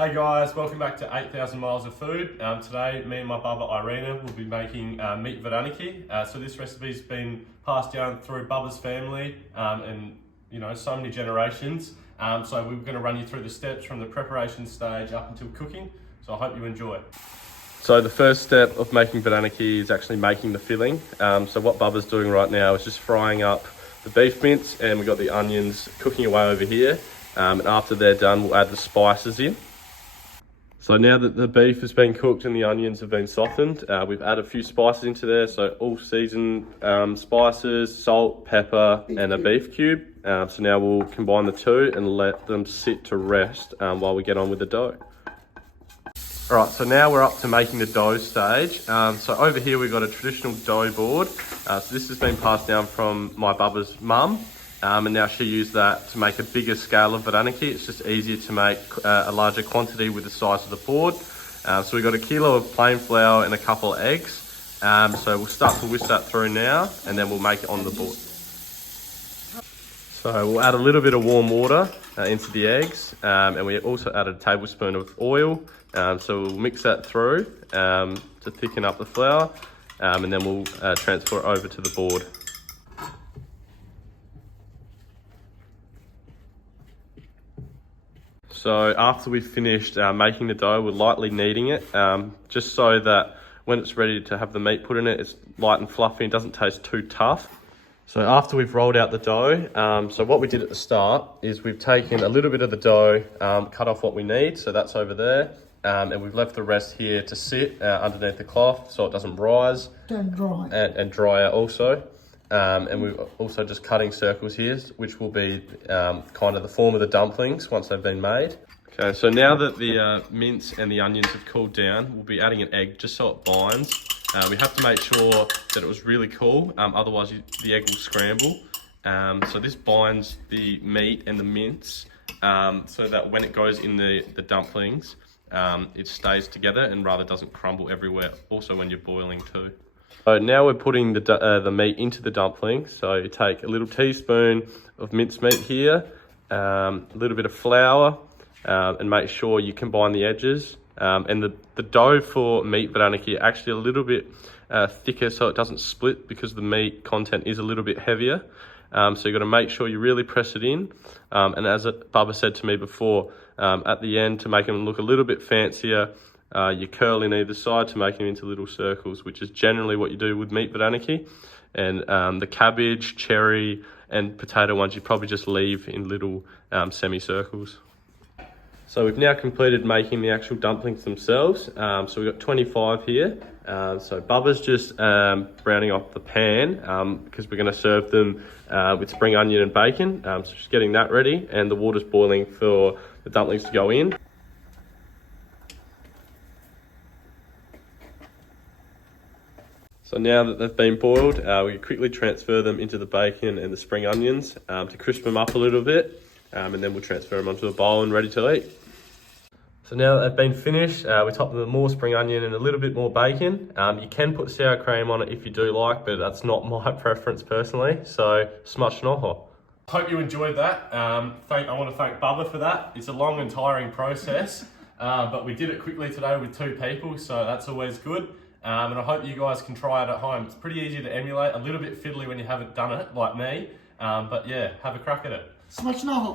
Hey guys, welcome back to 8,000 Miles of Food. Today, me and my Bubba Irina will be making meat Vareniki. So this recipe's been passed down through Bubba's family and so many generations. So we're going to run you through the steps from the preparation stage up until cooking. So I hope you enjoy. So the first step of making Vareniki is actually making the filling. So what Bubba's doing right now is just frying up the beef mince, and we've got the onions cooking away over here. And after they're done, we'll add the spices in. So now that the beef has been cooked and the onions have been softened, we've added a few spices into there. So all seasoned spices, salt, pepper, and a beef cube. So now we'll combine the two and let them sit to rest while we get on with the dough. All right, so now we're up to making the dough stage. So over here we've got a traditional dough board. So this has been passed down from my Bubba's mum. And now she used that to make a bigger scale of Vareniki. It's just easier to make a larger quantity with the size of the board. So we've got a kilo of plain flour and a couple of eggs. So we'll start to whisk that through now, and then we'll make it on the board. So we'll add a little bit of warm water into the eggs, and we also added a tablespoon of oil. So we'll mix that through to thicken up the flour, and then we'll transfer it over to the board. So after we've finished making the dough, we're lightly kneading it, just so that when it's ready to have the meat put in it, it's light and fluffy and doesn't taste too tough. So after we've rolled out the dough, so what we did at the start is we've taken a little bit of the dough, cut off what we need, so that's over there, and we've left the rest here to sit underneath the cloth so it doesn't rise. Don't dry. And dry out also. And we're also just cutting circles here, which will be kind of the form of the dumplings once they've been made. Okay, so now that the mince and the onions have cooled down, we'll be adding an egg just so it binds. We have to make sure that it was really cool, otherwise the egg will scramble. So this binds the meat and the mince so that when it goes in the dumplings, it stays together and rather doesn't crumble everywhere, also when you're boiling too. So now we're putting the meat into the dumplings. So you take a little teaspoon of minced meat here, a little bit of flour, and make sure you combine the edges. And the dough for meat Vareniki are actually a little bit thicker so it doesn't split because the meat content is a little bit heavier. So you've got to make sure you really press it in. And as Bubba said to me before, at the end, to make them look a little bit fancier, you curl in either side to make them into little circles, which is generally what you do with meat Vareniki. And the cabbage, cherry, and potato ones you probably just leave in little semicircles. So we've now completed making the actual dumplings themselves. So we've got 25 here. So Bubba's just browning off the pan because we're going to serve them with spring onion and bacon. So just getting that ready, and the water's boiling for the dumplings to go in. So now that they've been boiled, we quickly transfer them into the bacon and the spring onions to crisp them up a little bit, and then we'll transfer them onto a bowl and ready to eat. So now that they've been finished, we top them with more spring onion and a little bit more bacon. You can put sour cream on it if you do like, but that's not my preference personally, so smash noho. Hope you enjoyed that. I want to thank Bubba for that. It's a long and tiring process, but we did it quickly today with 2 people, so that's always good. And I hope you guys can try it at home. It's pretty easy to emulate, a little bit fiddly when you haven't done it, like me. But yeah, have a crack at it. Smash novel.